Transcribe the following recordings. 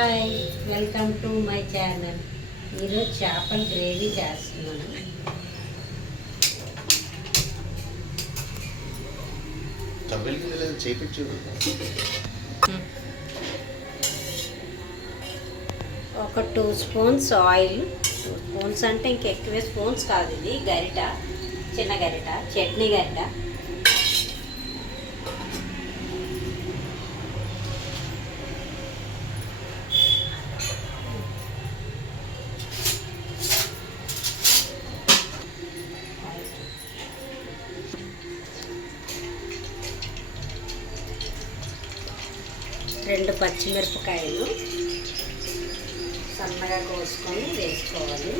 Hi, welcome to my channel. ఈరోజు చేపల gravy చేస్తున్నాను. ఒక 2 స్పూన్స్ ఆయిల్. 2 స్పూన్స్ అంటే ఇంకెక్కువే స్పూన్స్ కాదు, ఇది గరిట, చిన్న గరిట, చట్నీ గరిట. రెండు పచ్చిమిరపకాయలు సన్నగా కోసుకొని వేసుకోవాలి.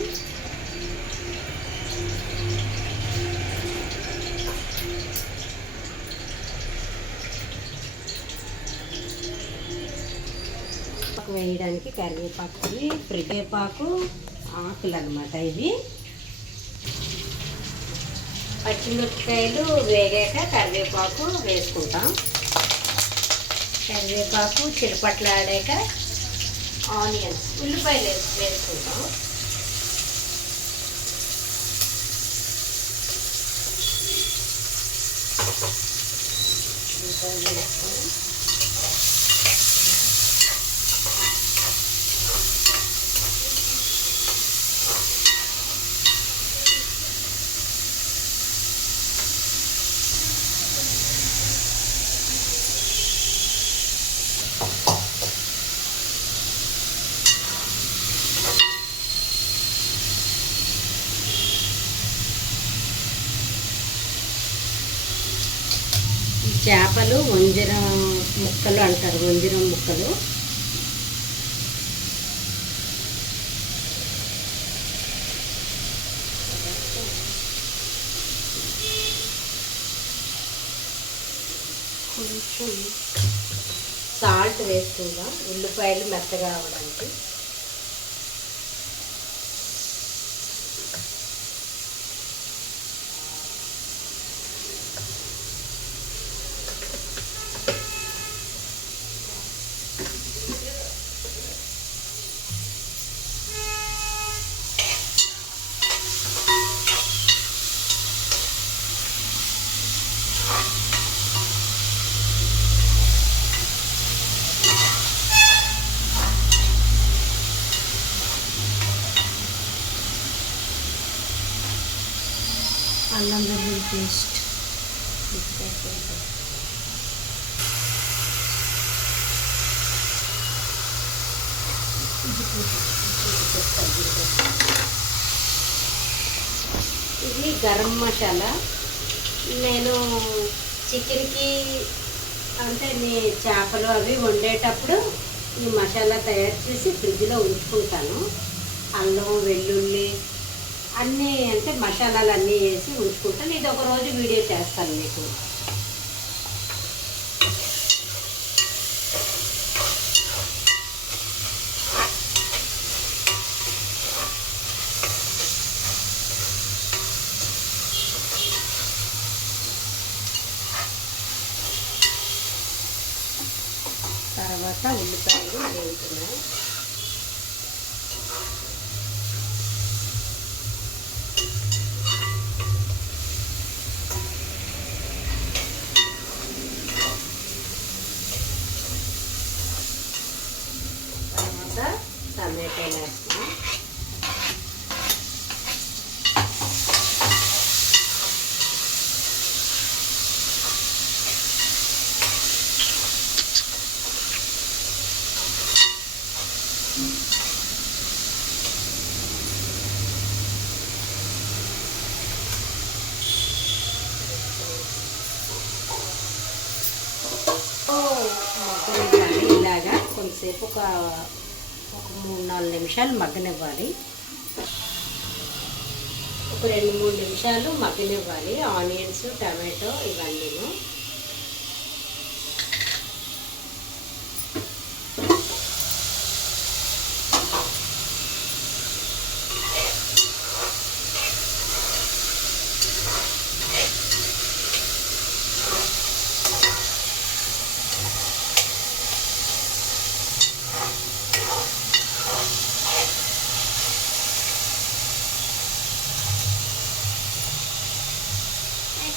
వేయడానికి కరివేపాకు ఆకులు అన్నమాట. ఇవి పచ్చిమిరపకాయలు వేగాక కరివేపాకు వేసుకుంటాం. కరివేపాకు చిరపట్లాడాక ఆనియన్స్, ఉల్లిపాయలు వేసుకుంటాం. చేపలు వంజరం ముక్కలు అంటారు, వంజరం ముక్కలు. కొంచెం సాల్ట్ వేసుకుందాం, ఉల్లిపాయలు మెత్తగా అవ్వడానికి. అల్లం వెల్లుల్లి పేస్ట్ ఇది గరం మసాలా. నేను చికెన్కి అంటే చేపలు అవి వండేటప్పుడు ఈ మసాలా తయారు చేసి ఫ్రిడ్జ్లో ఉంచుకుంటాను. అల్లం వెల్లుల్లి అన్నీ అంటే మసాలాలు అన్నీ వేసి ఉంచుకుంటాను. ఇది ఒక రోజు వీడియో చేస్తాను మీకు. తర్వాత ఉల్లిపాయలు వేగుతున్నాయి. టమాటాలు వేస్తున్నాం. ఇలాగా కొంతసేపు ఒక 3-4 నిమిషాలు మగ్గనివ్వాలి. ఒక 2-3 నిమిషాలు మగ్గనివ్వాలి ఆనియన్స్, టమాటో ఇవన్నీను.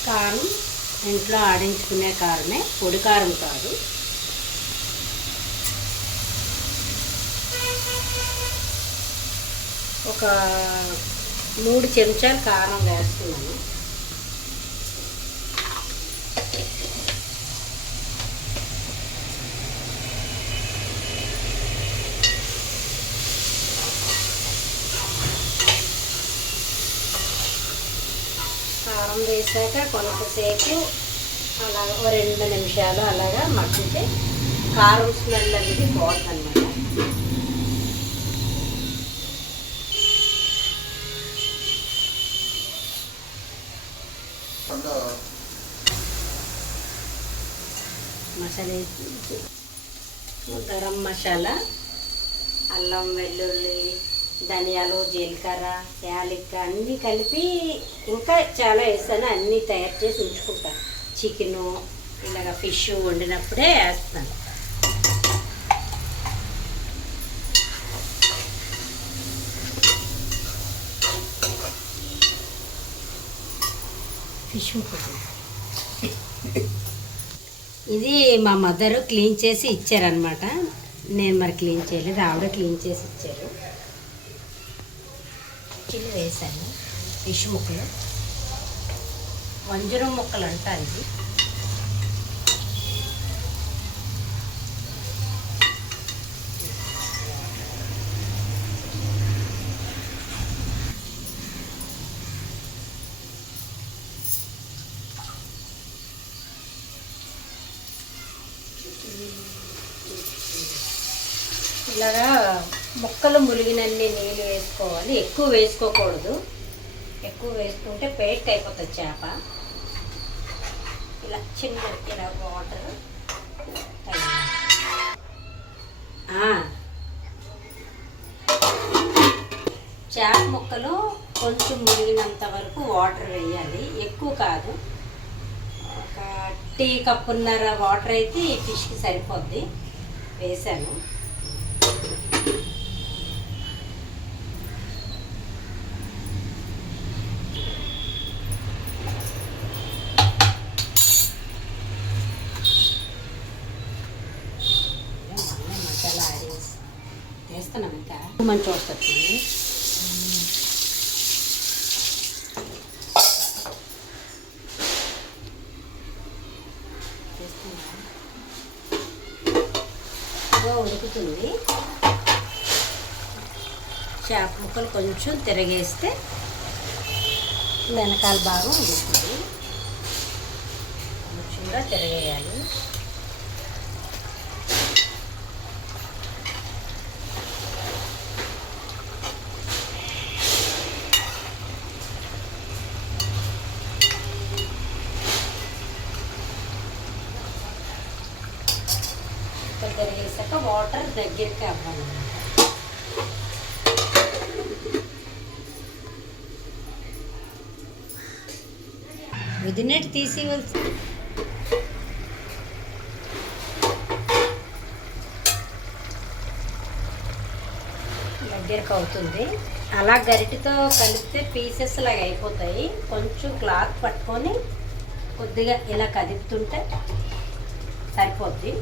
కారం ఇంట్లో ఆడించుకునే కారమే, పొడి కారం కాదు. ఒక 3 చెంచాలు కారం వేస్తున్నాను. కారం వేసాక కొంతసేపు అలాగ 2 నిమిషాలు అలాగా మగ్గితే కారం స్మెల్ అనేది పోతుందన్నమాట. మసాలా గరం మసాలా, అల్లం వెల్లుల్లి, ధనియాలు, జీలకర్ర, యాలక్క అన్నీ కలిపి ఇంకా చాలా వేస్తాను. అన్నీ తయారు చేసి ఉంచుకుంటాను. చికెను ఇలాగ ఫిష్ వండినప్పుడే వేస్తాను. ఫిష్ ఇది మా మదరు క్లీన్ చేసి ఇచ్చారనమాట. నేను మరి క్లీన్ చేయలేదు, ఆవిడ క్లీన్ చేసి ఇచ్చారు. చిల్లి వేసాను. ఫిష్ ముక్కలు, వంజరం ముక్కలు అంటారు ఇది. ఇలాగా ముక్కలు మురిగినన్ని నీళ్ళు వేసుకోవాలి. ఎక్కువ వేసుకోకూడదు. ఎక్కువ వేసుకుంటే పేస్ట్ అయిపోతుంది చేప. ఇలా చిన్న ఇలా వాటర్ చేప ముక్కలు కొంచెం మురిగినంత వరకు వాటర్ వేయాలి. ఎక్కువ కాదు. ఒక టీ కప్పున్నర వాటర్ అయితే ఈ ఫిష్కి సరిపోద్ది. వేసాను. మసాలా వేస్తున్నాం. ఇంకా మంచి వస్తుంది. ఉడుకుతుంది. చేప ముక్కలు కొంచెం తిరగేస్తే వెనకాల భాగం ఉడుకుతుంది. కొంచెంగా తిరగేయాలి. తిరిగేసాక వాటర్ దగ్గరికి అవ్వాలన్నమాట. వదినట్టు తీసేవలసి దగ్గరకు అవుతుంది. అలా గరిటితో కలిపితే పీసెస్ లాగా అయిపోతాయి. కొంచెం క్లాత్ పట్టుకొని కొద్దిగా ఇలా కదుపుతుంటే సరిపోద్ది.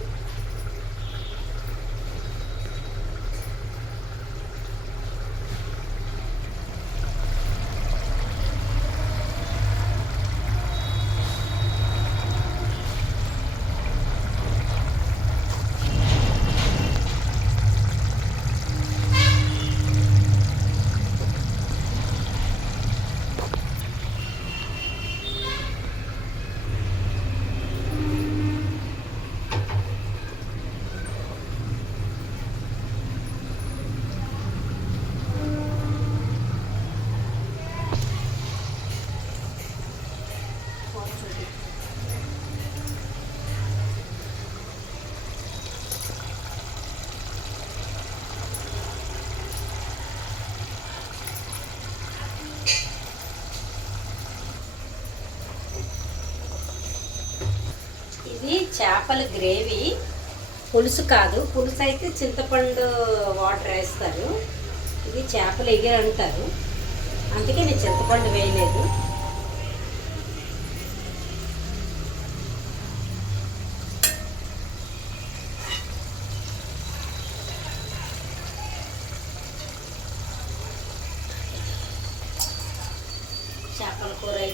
ఇది చేపల గ్రేవీ, పులుసు కాదు. పులుసు అయితే చింతపండు వాటర్ వేస్తారు. ఇది చేపలు ఎగిరి అంటారు. అందుకే నేను చింతపండు వేయలేదు.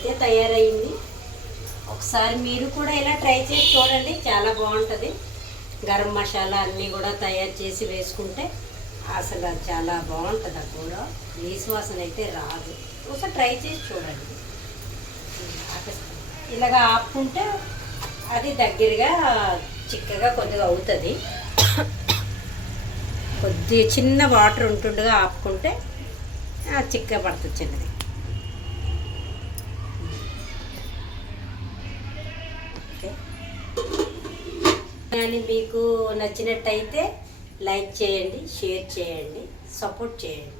అయితే తయారయ్యింది. ఒకసారి మీరు కూడా ఇలా ట్రై చేసి చూడండి, చాలా బాగుంటుంది. గరం మసాలా అన్నీ కూడా తయారు చేసి వేసుకుంటే అసలు చాలా బాగుంటుంది. ఆ కూర నీసు వాసన అయితే రాదు. ఒకసారి ట్రై చేసి చూడండి. ఇలాగ ఆపుకుంటే అది దగ్గరగా చిక్కగా కొద్దిగా అవుతుంది. కొద్దిగా చిన్న వాటర్ ఉంటుండగా ఆపుకుంటే చిక్కగా పడుతుంది చిన్నది. ఓకే, కానీ మీకు నచ్చినట్టయితే లైక్ చేయండి, షేర్ చేయండి, సపోర్ట్ చేయండి.